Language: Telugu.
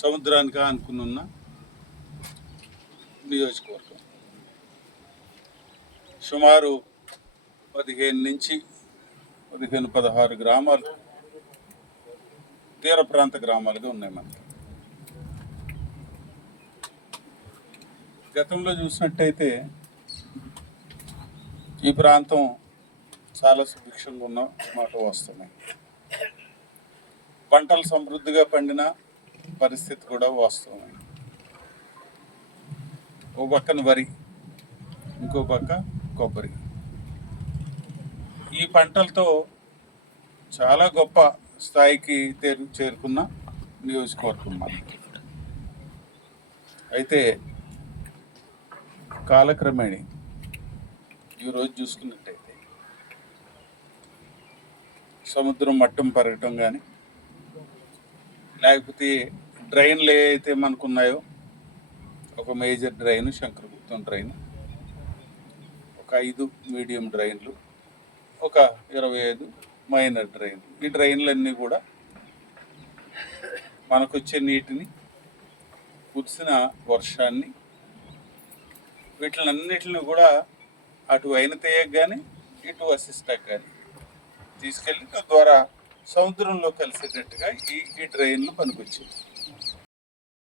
సముద్రానికి ఆనుకున్న నియోజకవర్గం. సుమారు 16 గ్రామాలు తీర ప్రాంత గ్రామాలుగా ఉన్నాయి మనకి. గతంలో చూసినట్టయితే ఈ ప్రాంతం చాలా సుభిక్షంగా ఉన్న మాట వాస్తవమే. పంటలు సమృద్ధిగా పండిన పరిస్థితి కూడా వాస్తవమే. ఓ పక్కన వరి, ఇంకో పక్క కొబ్బరి. ఈ పంటలతో చాలా గొప్ప స్థాయికి చేరుకున్న నియోజకవర్గం మనకి. అయితే కాలక్రమేణి ఈరోజు చూసుకున్నట్టయితే సముద్రం మట్టం పెరగటం కానీ, లేకపోతే డ్రైన్లు ఏవైతే మనకున్నాయో, ఒక మేజర్ డ్రైన్ శంకరగుప్తం డ్రైన్, ఒక 5 మీడియం డ్రైన్లు, ఒక 25 మైనర్ డ్రైన్లు. ఈ డ్రైన్లన్నీ కూడా మనకొచ్చే నీటిని, కురిసిన వర్షాన్ని, వీటిలన్నిటిని కూడా అటు వైనతేయకు కానీ ఇటు వశిష్టకు కానీ తీసుకెళ్ళి తద్వారా సముద్రంలో కలిసేటట్టుగా ఈ డ్రైన్లు పనికొచ్చాయి.